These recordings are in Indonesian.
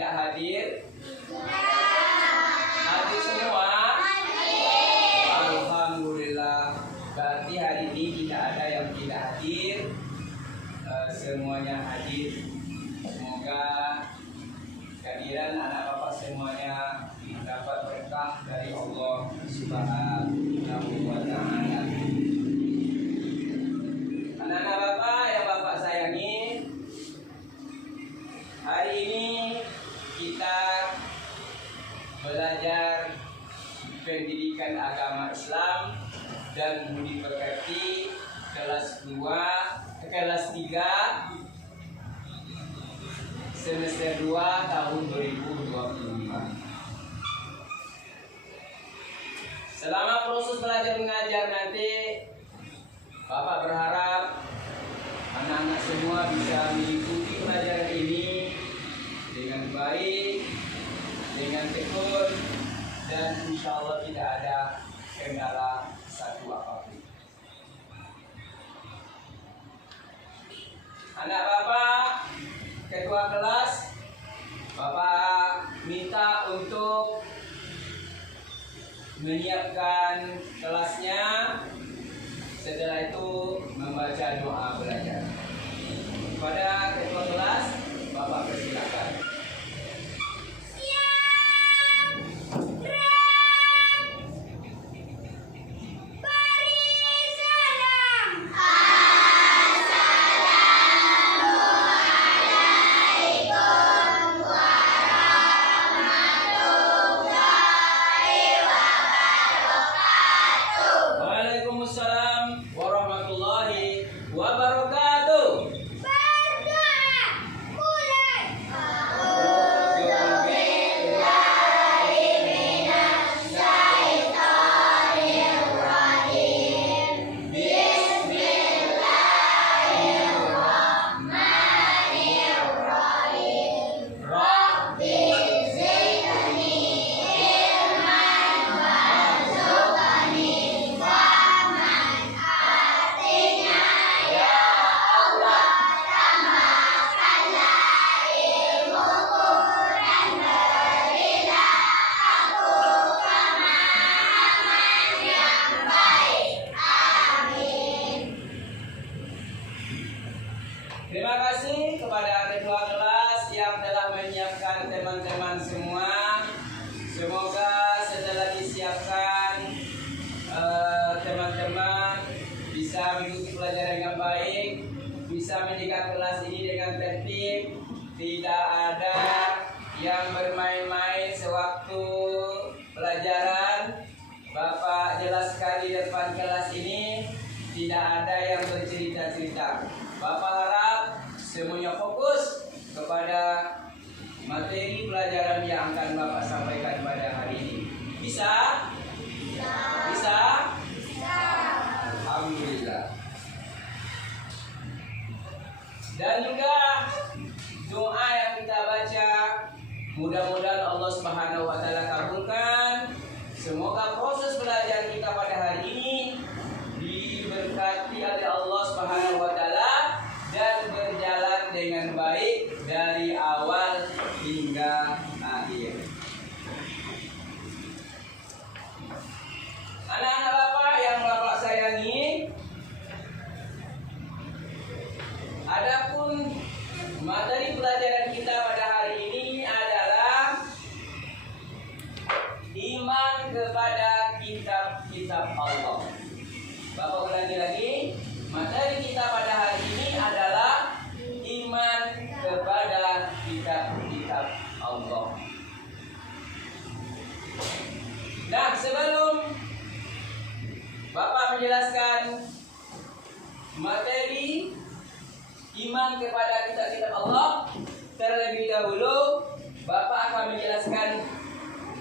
tidak hadir? Hadir semua? Alhamdulillah. Berarti hari ini tidak ada yang tidak hadir. Semuanya hadir. Semoga kehadiran anak bapak semuanya dapat berkah dari Allah Subhanahu wa ta'ala. Anak-anak bapak yang bapak sayangi, hari ini kita belajar pendidikan agama Islam dan budi pekerti kelas 3 semester 2 tahun 2025. Selama proses belajar mengajar nanti, Bapak berharap anak-anak semua bisa mengikuti pelajaran ini dengan baik, dengan tekun, dan insya Allah tidak ada kendala satu apapun. Anak Bapak, ketua kelas, Bapak minta untuk menyiapkan kelasnya. Setelah itu membaca doa belajar. Kepada ketua kelas, Bapak persilakan. Terima kasih kepada ketua kelas yang telah menyiapkan teman-teman semua. Semoga setelah disiapkan teman-teman bisa mengikuti pelajaran dengan baik, bisa menjaga kelas ini dengan tertib, tidak ada yang bermain-main sewaktu pelajaran. Bapak jelaskan di depan kelas ini, tidak ada yang bercerita-cerita. Bapak harap semuanya fokus kepada materi pelajaran yang akan Bapak sampaikan pada hari ini. Bisa? Bisa? Bisa? Bisa. Alhamdulillah. Dan juga doa yang kita baca, mudah-mudahan Allah Subhanahu wa ta'ala kabulkan. Semoga proses belajar kita pada hari ini diberkati oleh Allah Subhanahu wa ta'ala dan berjalan dengan baik dari awal hingga akhir. Anak-anak Bapak yang Bapak sayangi, adapun materi pelajaran kita pada hari ini adalah iman kepada kitab-kitab Allah. Bapak ulangi lagi, materi kita pada hari ini adalah iman kepada kitab-kitab Allah. Nah, sebelum Bapak menjelaskan materi iman kepada kitab-kitab Allah, terlebih dahulu Bapak akan menjelaskan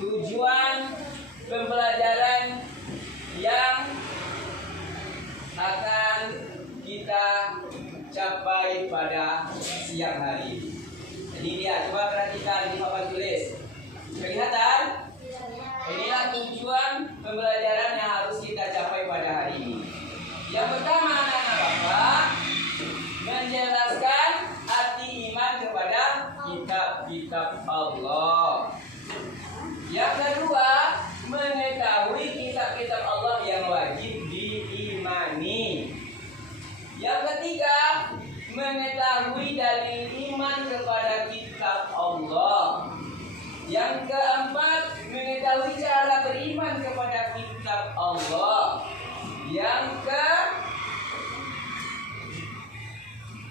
tujuan pembelajaran yang akan kita capai pada siang hari ini. Ini dia, coba perhatikan di papan tulis. Kelihatan? Inilah tujuan pembelajaran yang harus kita capai pada hari ini. Yang pertama, anak-anak Bapak menjelaskan arti iman kepada kitab kitab-kitab Allah. Yang kedua, mengetahui kitab-kitab Allah yang wajib diimani. Yang ketiga, mengetahui dalil iman kepada kitab Allah. Yang keempat, mengetahui cara beriman kepada kitab Allah. Yang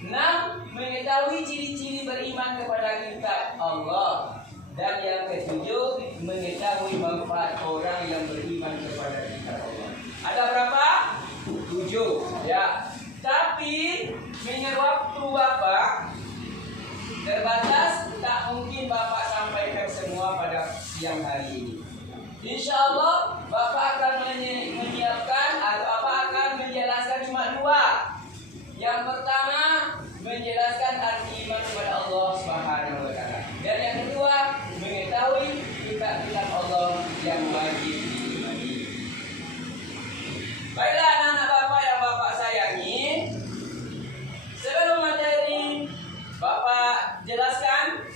keenam, mengetahui ciri-ciri beriman kepada kitab Allah. Dan yang ketujuh, mengetahui manfaat orang yang beriman kepada kitab Allah. Ada berapa? 7, ya. Tapi mengingat waktu Bapak terbatas, tak mungkin Bapak sampaikan semua pada siang hari ini. Insya Allah Bapak akan menyiapkan atau Bapak akan menjelaskan cuma 2. Yang pertama, menjelaskan arti iman kepada Allah Subhanahu wa Ta'ala. Dan yang kedua, mengetahui kitab-kitab Allah yang wajib diimani. Baiklah anak-anak Bapak yang Bapak sayangi, sebelum materi Bapak jelaskan,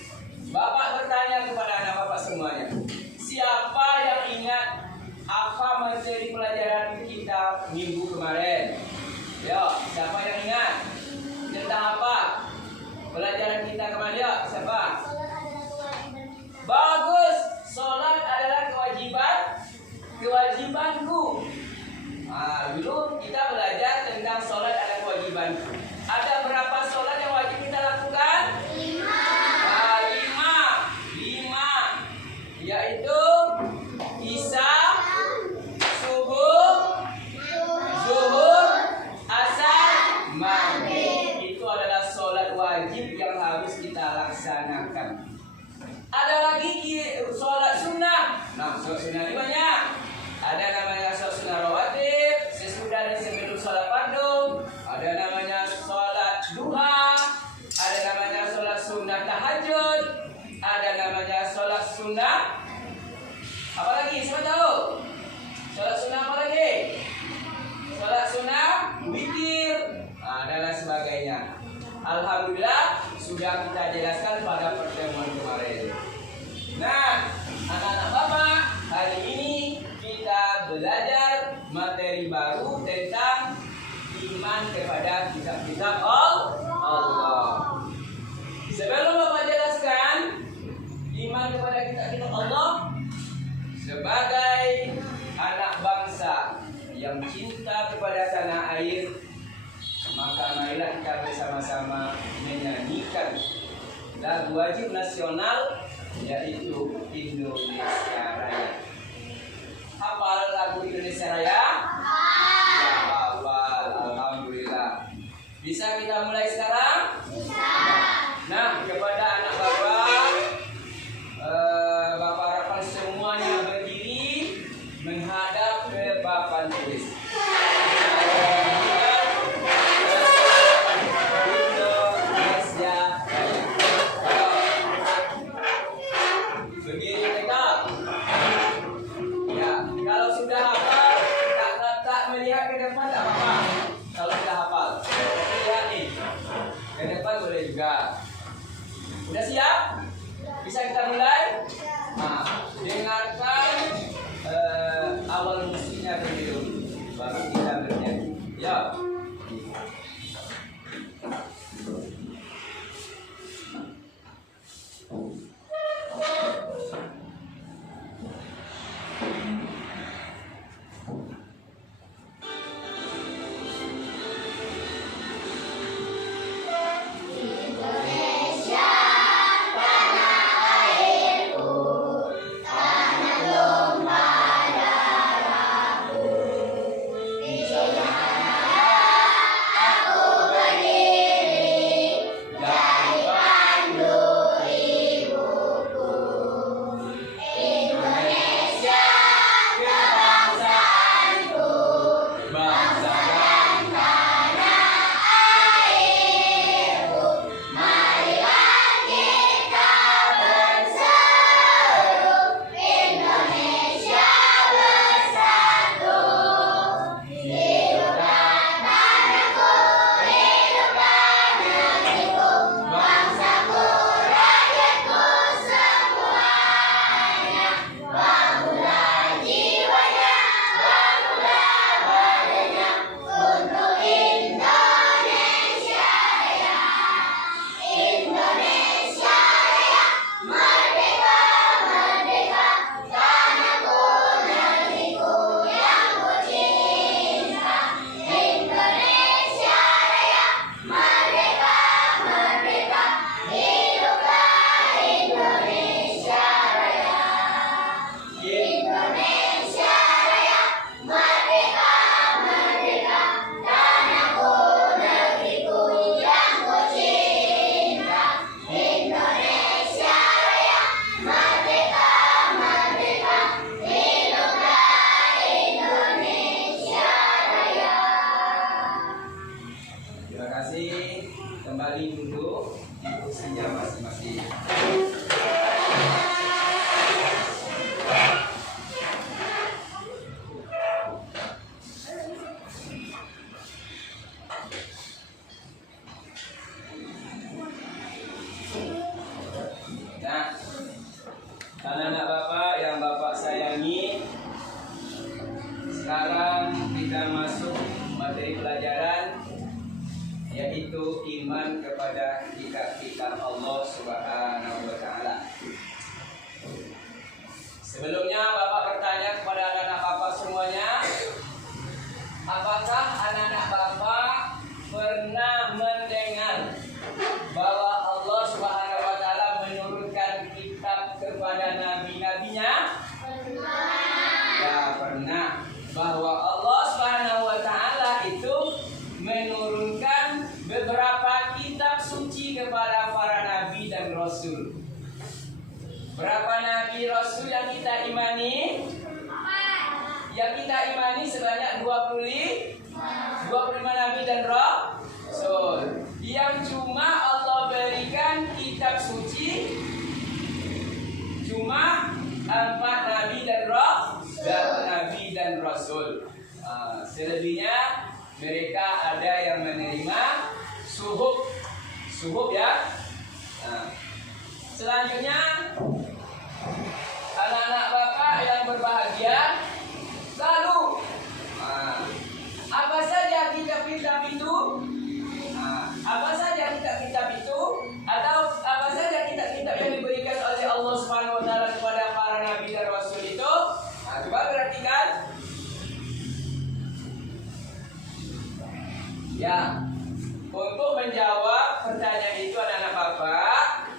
Bapak bertanya kepada anak Bapak semuanya. Siapa yang ingat apa materi pelajaran kita minggu kemarin? Yo, siapa yang ingat? Tentang apa pelajaran kita kemarin? Yo, siapa? Bagus. Salat adalah kewajibanku. Dulu kita belajar tentang salat adalah kewajibanku. Ada berapa salat yang wajib kita lakukan? 5. Yaitu Isya, Subuh, Zuhur, Asar, Maghrib. Itu adalah salat wajib yang harus kita laksanakan. Ada lagi salat sunnah. Nah, salat sunnah ini banyak. Ada namanya salat sunnah rawatib, sesudah dan sebelum salat fardu. Ada namanya salat duha. Ada namanya salat sunnah tahajud. Ada namanya salat sunnah. Apa lagi? Siapa tahu? Salat sunnah apa lagi? Salat sunnah witir. Dan lain sebagainya. Alhamdulillah sudah kita jelaskan pada pertemuan kemarin. Nah, anak-anak Bapak, hari ini kita belajar materi baru tentang iman kepada kitab-kitab Allah. Sebelum Bapak jelaskan iman kepada kitab-kitab Allah, sebagai anak bangsa yang cinta kepada tanah air, maka marilah kita bersama-sama menyanyikan lagu wajib nasional, yaitu Indonesia Raya. Hafal lagu Indonesia Raya? Ya, hafal. Alhamdulillah. Bisa kita mulai sekarang? Bisa. Nah, kepada anak Bapak, Bapak harapkan semuanya berdiri menghadap ke papan tulis. Sudah siap? Bisa kita mulai? Nah, dengarkan awal musiknya terlebih dulu, baru kita bernyanyi. Ya. Indonesia, tanah airku, tanah Anak-anak Bapak yang Bapak sayangi, sekarang kita masuk materi pelajaran, yaitu iman kepada kitab-kitab Allah Subhanahu wa Ta'ala. Sebelumnya Bapak bertanya kepada anak-anak Bapak semuanya, apakah anak-anak Bapak pernah mendengar bahwa Allah Subhanahu wa Ta'ala menurunkan kitab kepada nabi-nabinya? Ya, pernah. Bahwa Allah Subhanahu wa Ta'ala itu menurunkan beberapa kitab suci kepada para nabi dan rasul. Berapa nabi rasul yang kita imani? Yang kita imani sebanyak 25 nabi dan rasul. Yang cuma Allah berikan kitab suci cuma 4 nabi dan rasul. Selebihnya mereka ada yang menerima suhuf ya. Selanjutnya anak-anak Bapak yang berbahagia, lalu apa saja kitab-kitab itu? Apa saja kitab-kitab itu? Atau apa saja kitab-kitab yang diberikan oleh Allah Subhanahu wa Ta'ala kepada para nabi dan rasul itu? Coba perhatikan. Ya, untuk menjawab pertanyaan itu anak-anak Bapak,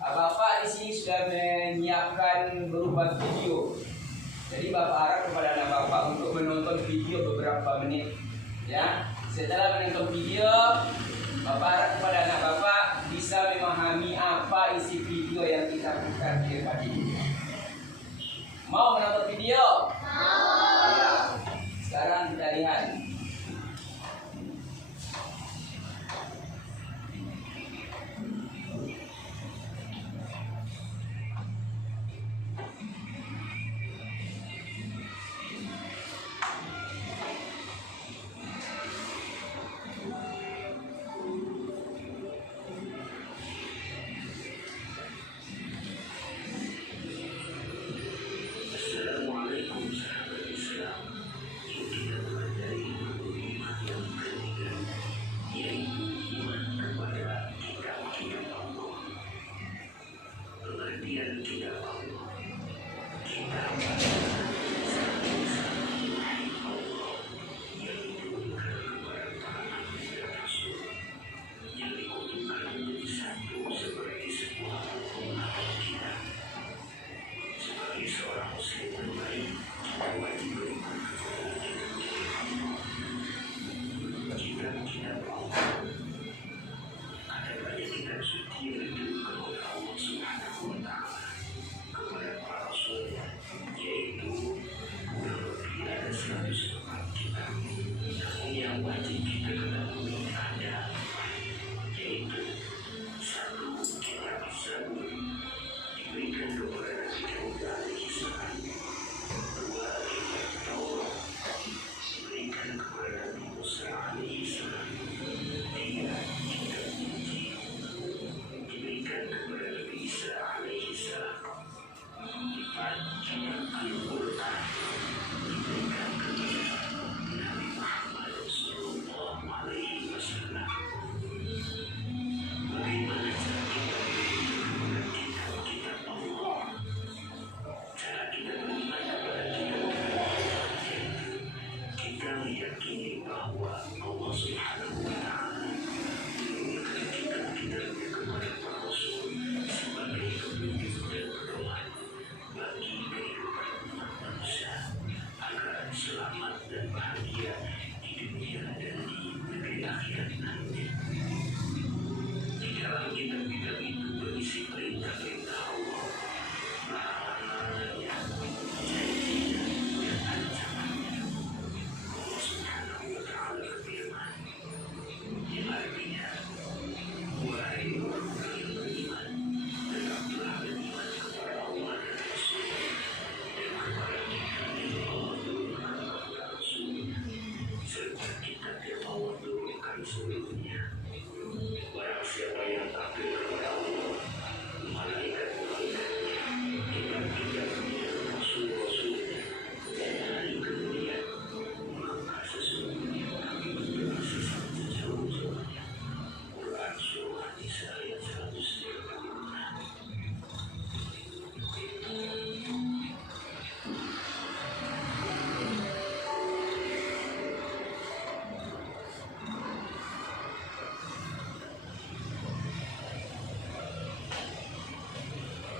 Bapak di sini sudah menyiapkan berupa video. Jadi Bapak harap kepada anak Bapak untuk menonton video beberapa menit. Ya, setelah menonton video, Bapak harap kepada anak Bapak bisa memahami apa isi video yang kita buka di depan ini. Mau menonton video? Mau. Ya, sekarang kita lihat. Yaitu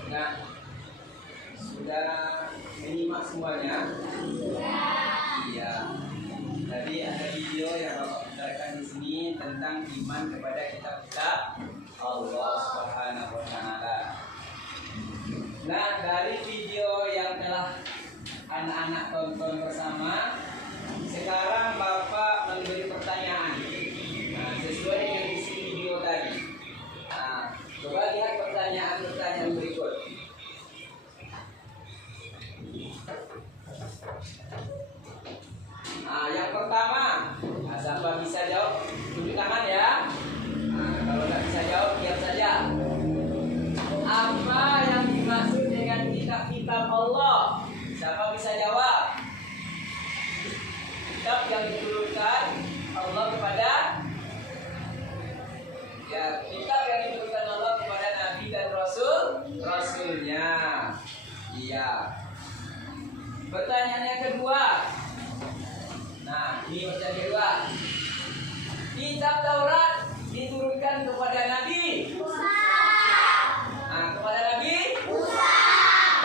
Nah, sudah menyimak semuanya? Iya. Tadi ada video yang Bapak putarkan di sini tentang iman kepada kitab-kitab Allah Subhanahu wa Ta'ala. Nah, dari video yang telah anak-anak tonton bersama, sekarang Bapak memberi pertanyaan. Nah, sesuai dengan isi video tadi. Nah, coba lihat pertanyaan-pertanyaan berikut. Nah, yang pertama, siapa bisa jawab? Tunjuk tangan ya. Nah, kalau nggak bisa jawab, diam saja. Apa yang dimaksud dengan kitab-kitab Allah? Siapa bisa jawab? Kitab yang diturunkan Allah kepada, ya, kitab yang diturunkan Allah kepada Nabi dan Rasulnya. Iya. Pertanyaan yang kedua. Nah, ini pertanyaan kedua. Kitab Taurat diturunkan kepada Nabi. Nah, kepada Nabi?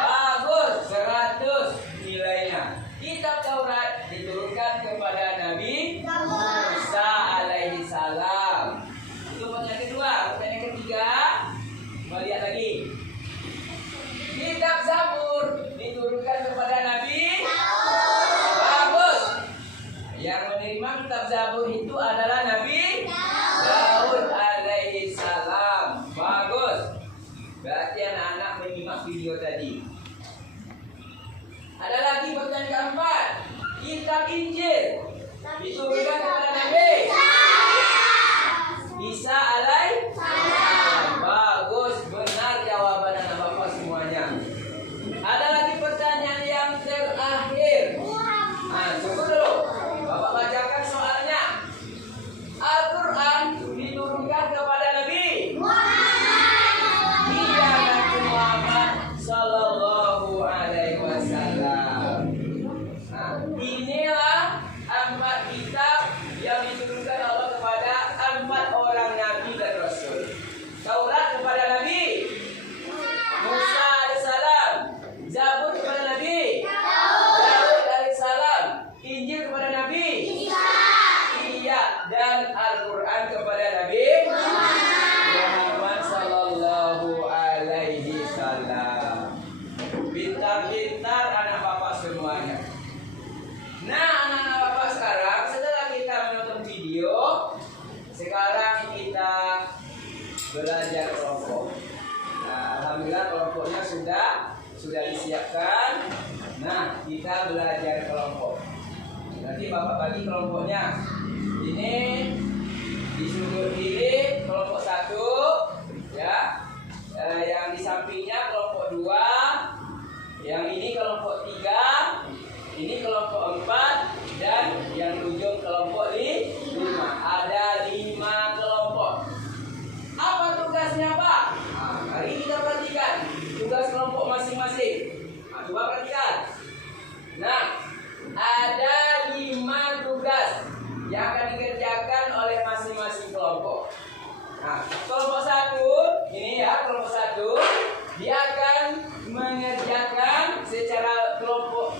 Bagus, 100 nilainya. Kitab Taurat diturunkan kepada Nabi Musa alaihi salam. Itu pertanyaan kedua. Pertanyaan ketiga, melihat lagi. Kitab Zabur diturunkan kepada Nabi. Bagus. Yang menerima kitab Zabur itu adalah Nabi Daud alaihi salam. Bagus. Berarti anak-anak menyimak video tadi. Ada lagi pertanyaan keempat. Kitab Injil diturunkan kepada Nabi Isa alaihi salam. Bagus, benar jawaban anak bapak semuanya. Ada lagi pertanyaan yang terakhir. Nah, tunggu dulu. Bapak bacakan soalnya. Al-Quran diturunkan kepada Nabi Nabi Muhammad Sallallahu Alaihi Wasallam. Nah, inilah 4 kitab yang diturunkan Allah kepada 4 orang Nabi dan Rasul. Taurat kepada Nabi Musa alaihissalam, Zabur kepada Nabi Daud alaihissalam, Injil kepada Nabi Iya, dan Al-Quran kepada Nabi Muhammad Sallallahu Alaihi Wasallam. Pintar-pintar anak bapak semuanya. Nah, anak-anak bapak sekarang, setelah kita menonton video, sekarang kita belajar kelompok. Nah, alhamdulillah kelompoknya sudah disiapkan. Nah, kita belajar kelompok. Nanti bapak bagi kelompoknya. Ini di sudut kiri kelompok 1, ya. Yang di sampingnya kelompok 2. Yang ini kelompok 3. Ini kelompok 4 dan yang di ujung kelompok 5. Ada 5 kelompok. Apa tugasnya, Pak? Nah, hari kita perhatikan tugas kelompok masing-masing. Nah, coba perhatikan. Nah, ada 5 tugas yang akan dikerjakan oleh masing-masing kelompok. Nah, kelompok 1 ini ya, kelompok 1 dia akan mengerjakan secara berkelompok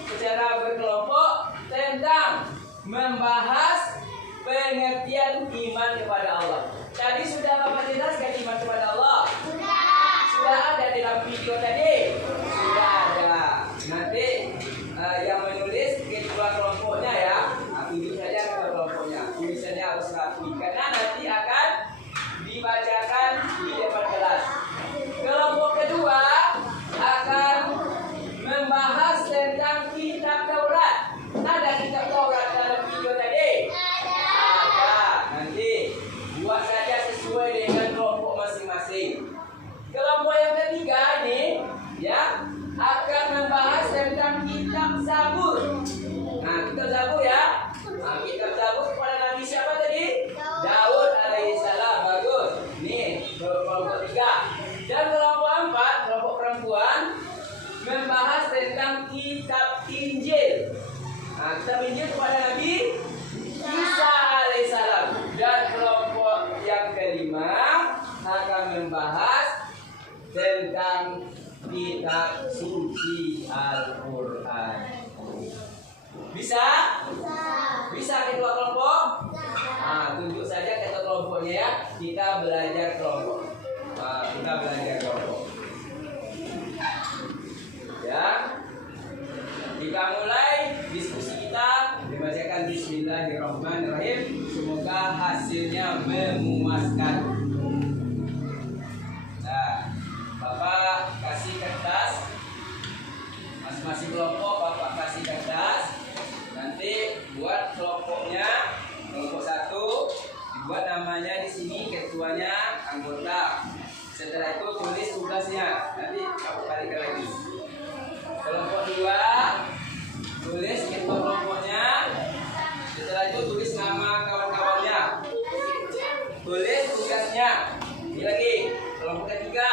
tentang membahas pengertian iman kepada Allah. Tadi sudah Bapak jelaskan iman kepada Allah? Sudah ada dalam video tadi? Sudah ada. Nanti yang menulis kedua kelompoknya ya. Tunjuk saja kedua kelompoknya. Tulisannya harus rapi karena nanti akan dibacakan di depan kelas. Kelompok kedua akan membahas tentang kitab Taurat. Ada kitab Taurat dalam video tadi? Ada. Nanti buat saja sesuai dengan kelompok masing-masing. Kelompok yang ketiga ini ya akan membahas tentang kitab Zabur. Nah, kitab Zabur ya. Nah, kitab Zabur kepada Nabi siapa tadi? Daud alaihissalam. Bagus. Nih, kelompok 3. Dan kelompok 4, kelompok perempuan membahas tentang kitab Injil. Nah, kitab Injil kepada Nabi Isa alaihissalam. Dan kelompok yang kelima akan membahas tentang kitab suci Al-Quran. Bisa? Bisa ketua kelompok? Nah, tunjuk saja ketua kelompoknya ya. Kita belajar kelompok. Kita belajar kelompok. Ya. Kita mulai diskusi kita. Dibacakan Bismillahirrahmanirrahim. Semoga hasilnya memuaskan. Nah, Bapak kasih kertas. Masing-masing kelompok Bapak kasih kertas. Nanti buat kelompoknya, kelompok 1 dibuat namanya di sini, ketuanya, anggota. Setelah itu tulis tugasnya. Nanti aku balikan lagi. Kelompok 2 tulis ketua kelompoknya. Setelah itu tulis nama kawan-kawannya. Tulis tugasnya. Ini lagi kelompok ketiga.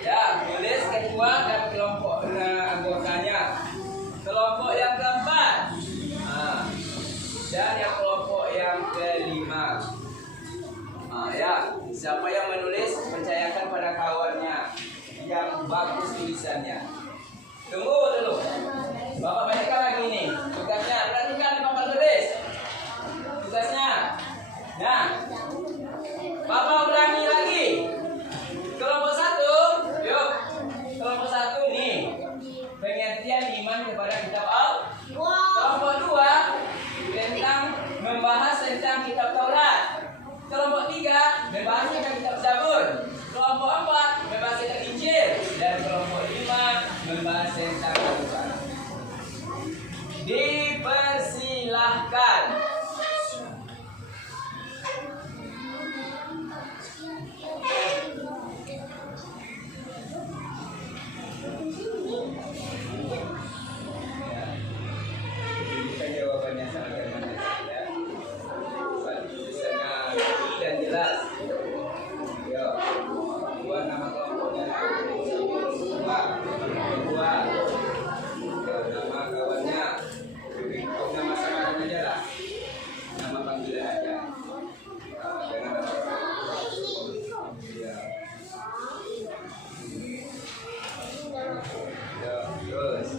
Ya, tulis ketua dan kelompok anggotanya. Kelompok yang keempat, dan yang kelompok yang kelima. Ya, siapa yang menulis percayakan pada kawannya yang bagus tulisannya. Tunggu dulu, Bapak bacakan lagi nih tugasnya. Perhatikan Bapak tulis tugasnya. Nah, Bapak ulangi lagi. Kelompok 1, yuk. Kelompok 1 nih, pengertian iman kepada kitab Allah. Kelompok 2 tentang membahas tentang kitab Taurat. Kelompok 3 membahas tentang kitab Zabur. Kelompok 4 membahas tentang Injil. Dan kelompok 5 membahas tentang Al-Quran. Dipersilahkan. Jawabannya sangat menarik ya. Sangat dan jelas. Yo, buat nama kelompoknya. Kedua, nama kawannya. Nama samaran aja lah. Nama panggilan aja. Jangan nama ya. Yo, terus.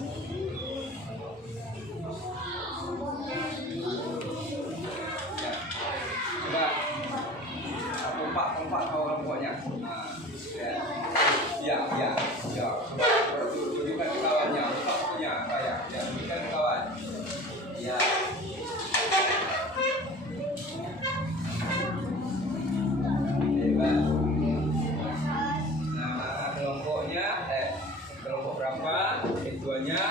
Kompak kelompoknya. Ya. Tunjukkan ke kawannya, punya kayak, ya, tunjukkan ke kawan. Ya. Hebat. Nama kelompoknya, kelompok berapa? Ketuanya.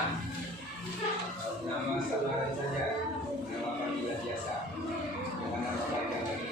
Nama samaran saja. Nama panggilan biasa. Jangan nama panjang lagi.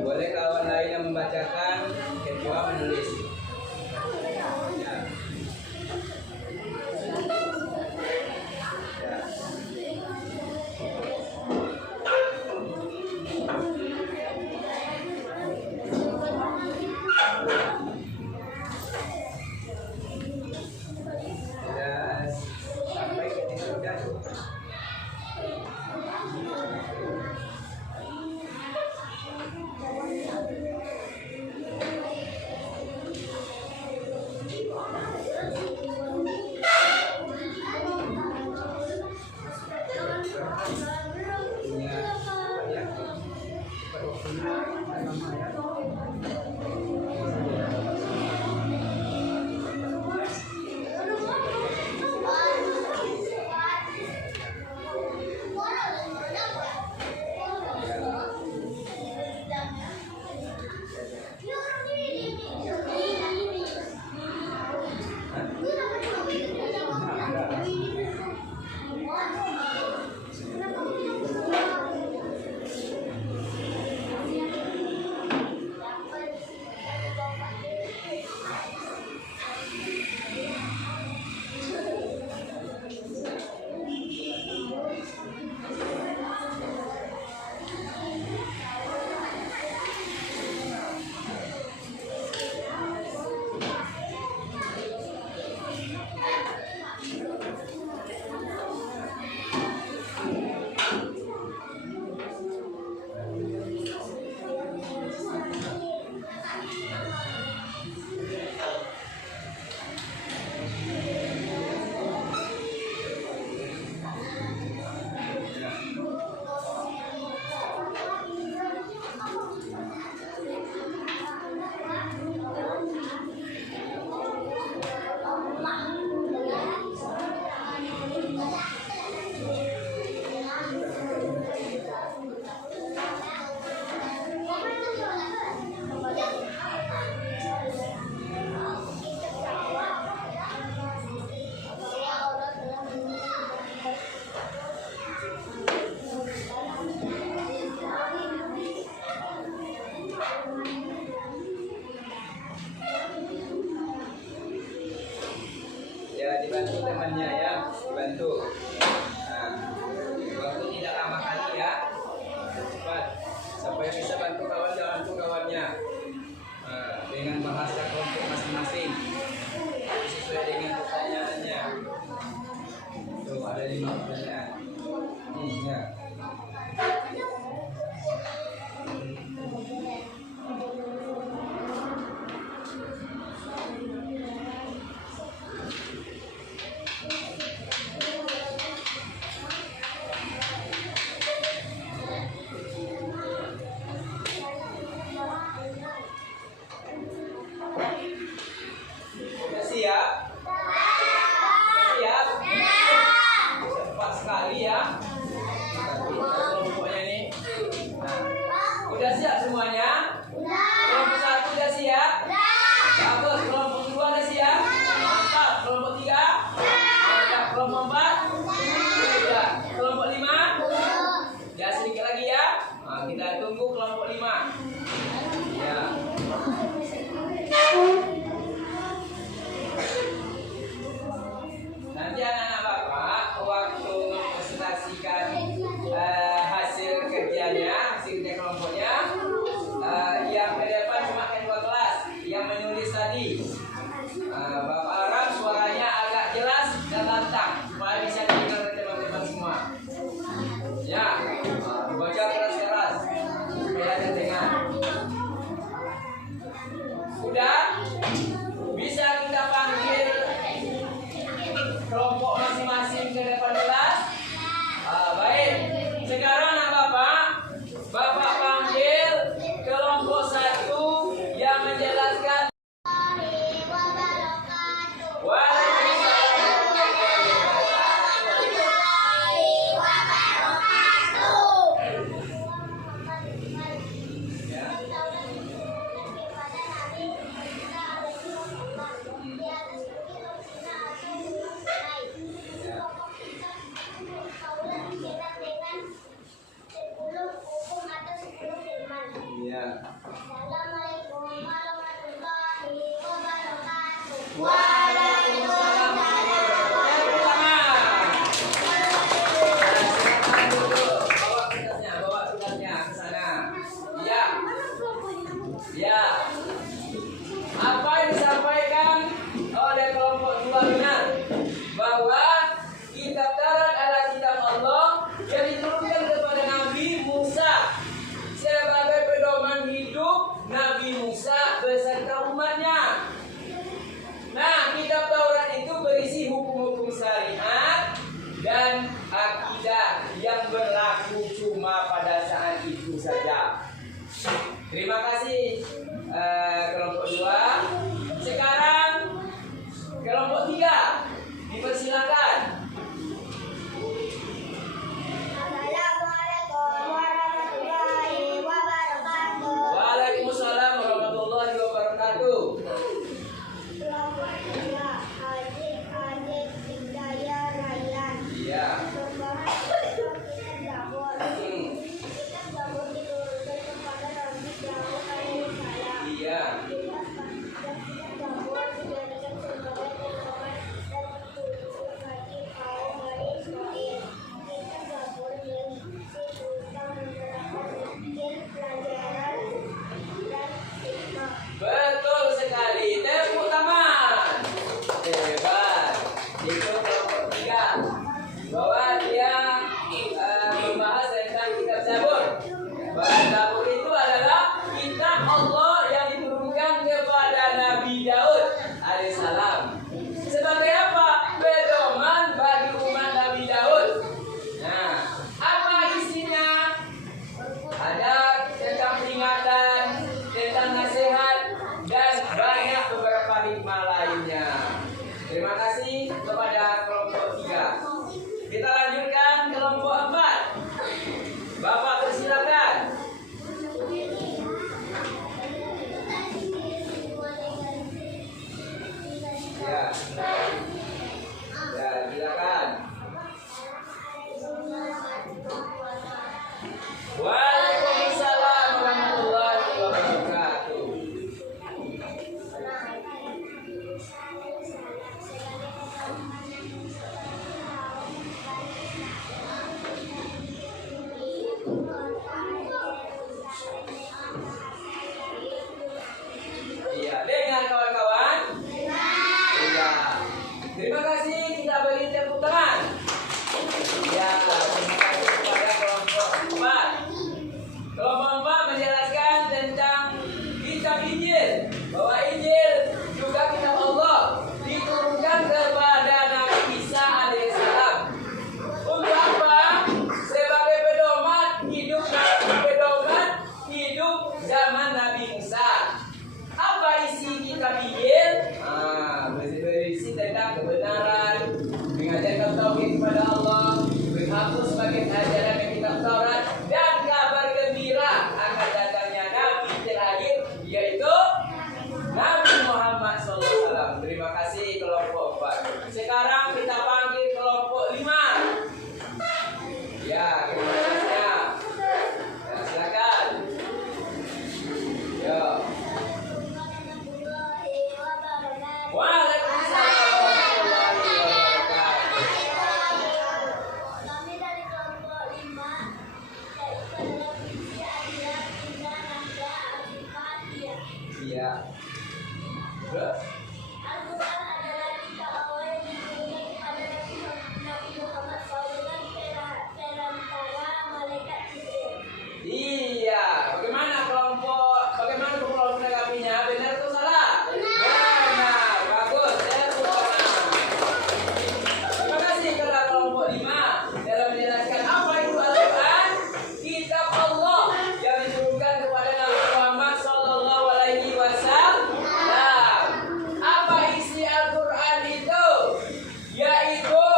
Boleh kawan lain yang membacakan, kedua menulis. Waktu tidak lama kali ya. Cepat. Siapa yang bisa bantu kawan, bantu kawannya. Dengan bahasa kelompok masing-masing. Sesuai dengan pertanyaannya. Tuh ada 5 pertanyaan. Ya. Siap? Siap? Cepat sekali ya. Kelompoknya nih. Nah, udah siap semuanya? Kelompok 1 udah siap? Bagus. Kelompok 2 udah siap? Mantap. Kelompok 3? Mantap. Kelompok 4? Sudah. Kelompok 5? Ya, sedikit lagi ya. Nah, kita tunggu kelompok 5. Ya. Nanti anak-anak Bapak waktu mempresentasikan hasil kerjanya, hasil kerja kelompoknya, yang ke depan cuma kedua kelas yang menulis tadi. Bapak harap suaranya agak jelas dan lantang supaya bisa didengar oleh teman-teman semua. Ya, baca keras-keras supaya ada dengar. Sudah? Bisa kita panggil kelompok masing-masing ke depan kelas. Baik. Sekarang anak Bapak panggil kelompok 1 yang menjelaskan. Assalamualaikum warahmatullahi wabarakatuh. Waalaikumsalam warahmatullahi wabarakatuh. Bawa tugasnya ke sana. Ya. Ya. Apa yang disampaikan oleh kelompok 2 benar? Bahwa kitab Taurat adalah kitab Allah yang diturunkan kepada Nabi Musa sebagai pedoman hidup Nabi Musa beserta umatnya. Nah, kitab Taurat itu berisi hukum-hukum syariat dan akidah yang berlaku cuma pada saat itu saja. Terima kasih kelompok 2. Sekarang kelompok 3 dipersilakan. Assalamualaikum warahmatullahi wabarakatuh. Waalaikumsalam warahmatullahi wabarakatuh. Kelompok 3 adik-adik Hidayah Rayyan. Iya. Membahas tentang kitab Zabur. Kitab Zabur diturunkan kepada Nabi Daud Ya, terima kasih kepada kelompok 4. Kelompok 4 menjelaskan tentang kitab Injil, bahwa Injil juga kitab Allah diturunkan kepada Nabi Isa alaihissalam. Untuk apa? Sebagai pedoman hidup zaman Nabi Musa. Apa isi kitab Injil? Berisi tentang kebenaran, mengajarkan tauhid kepada Allah, menghapus sebagian ajaran dari kitab Taurat, dan kabar gembira akan datangnya Nabi terakhir, yaitu Nabi Muhammad SAW. Terima kasih kelompok 4. Sekarang kita panggil kelompok 5. Ya, kelompoknya. Ya, silakan. Yo. Waalaikumsalam warahmatullahi wabarakatuh. Kami dari kelompok 5, yaitu adalah visi adilan, indah, nahda, al-fatihah. Iya. Terus? Al-Quran adalah kitab Allah yang diturunkan kepada Nabi Muhammad SAW perantara malaikat Jibril. Iya. Bagaimana kelompok menanggapinya? Benar atau salah? Benar. Bagus. Tepuk tangan. Terima kasih kepada kelompok 5 dalam menjelaskan apa itu Al-Quran, kitab Allah yang diturunkan kepada Nabi Muhammad SAW. Apa isi Al-Quran itu? Yaitu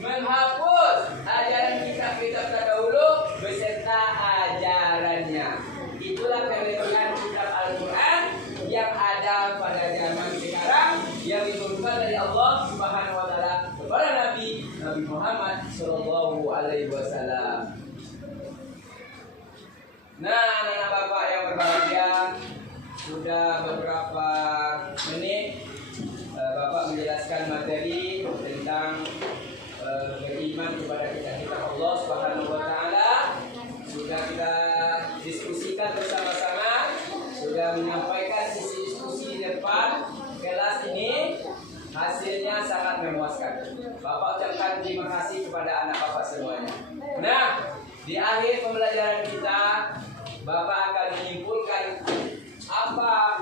menghapus ajaran kitab-kitab terdahulu beserta ajarannya. Itulah kelebihan kitab Al-Quran yang ada pada zaman sekarang, yang diturunkan dari Allah Subhanahu wa taala kepada Nabi Muhammad sallallahu alaihi wasallam. Nah, anak-anak Bapak yang berbahagia, sudah beberapa menit Bapak menjelaskan materi tentang beriman kepada kitab Allah Subhanahu wa taala. Sudah kita diskusikan bersama-sama, sudah menyampaikan sisi diskusi di depan kelas ini. Hasilnya sangat memuaskan. Bapak ucapkan terima kasih kepada anak Bapak semuanya. Nah, di akhir pembelajaran kita, Bapak akan menyimpulkan apa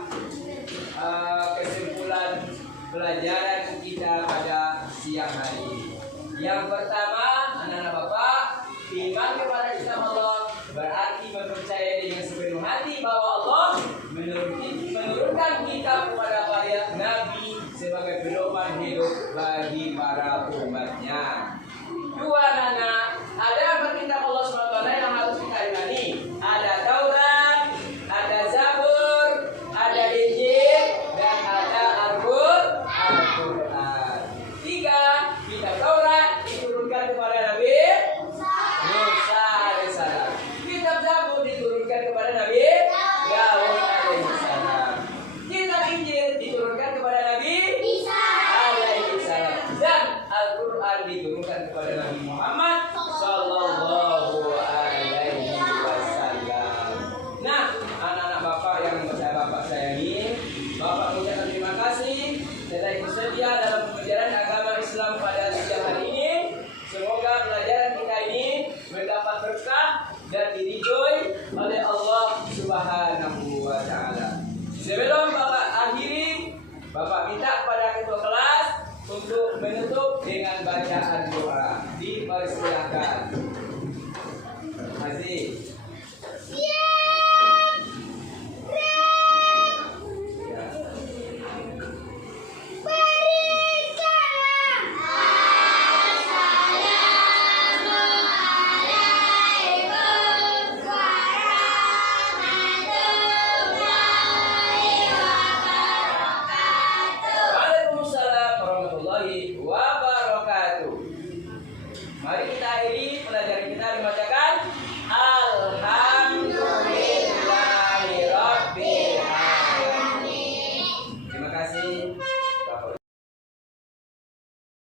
kesimpulan pelajaran kita pada siang hari ini. Yang pertama, anak-anak Bapak, iman kepada kitab Allah berarti mempercayai dengan sepenuh hati bahwa Allah menurunkan kitab kepada para nabi sebagai pedoman hidup bagi para umatnya. Dua, nana, ada kitab Allah SWT yang harus kita imani. Ada Taurat, ada Zabur, ada Injil, dan ada Al-Quran. Tiga, kitab Taurat diturunkan kepada Nabi Musa alaihissalam. Kitab Zabur diturunkan kepada Nabi Daud alaihissalam. Kitab Injil diturunkan kepada Nabi Isa alaihissalam. Dan Al-Quran diturunkan kepada Nabi Muhammad sallallahu alaihi wasallam. Nah, anak-anak Bapak yang Bapak sayangi, Bapak mengucapkan terima kasih telah ikut sedia dalam pembelajaran agama Islam pada siang hari ini. Semoga pelajaran kita ini mendapat berkah dan diridhoi oleh Allah Subhanahu wa taala. Sebelum Bapak akhiri, Bapak minta kepada ketua kelas untuk menutup dengan bacaan doa. Dipersilakan. Terima kasih. Waalaikumsalam warahmatullahi wabarakatuh. Mari kita akhiri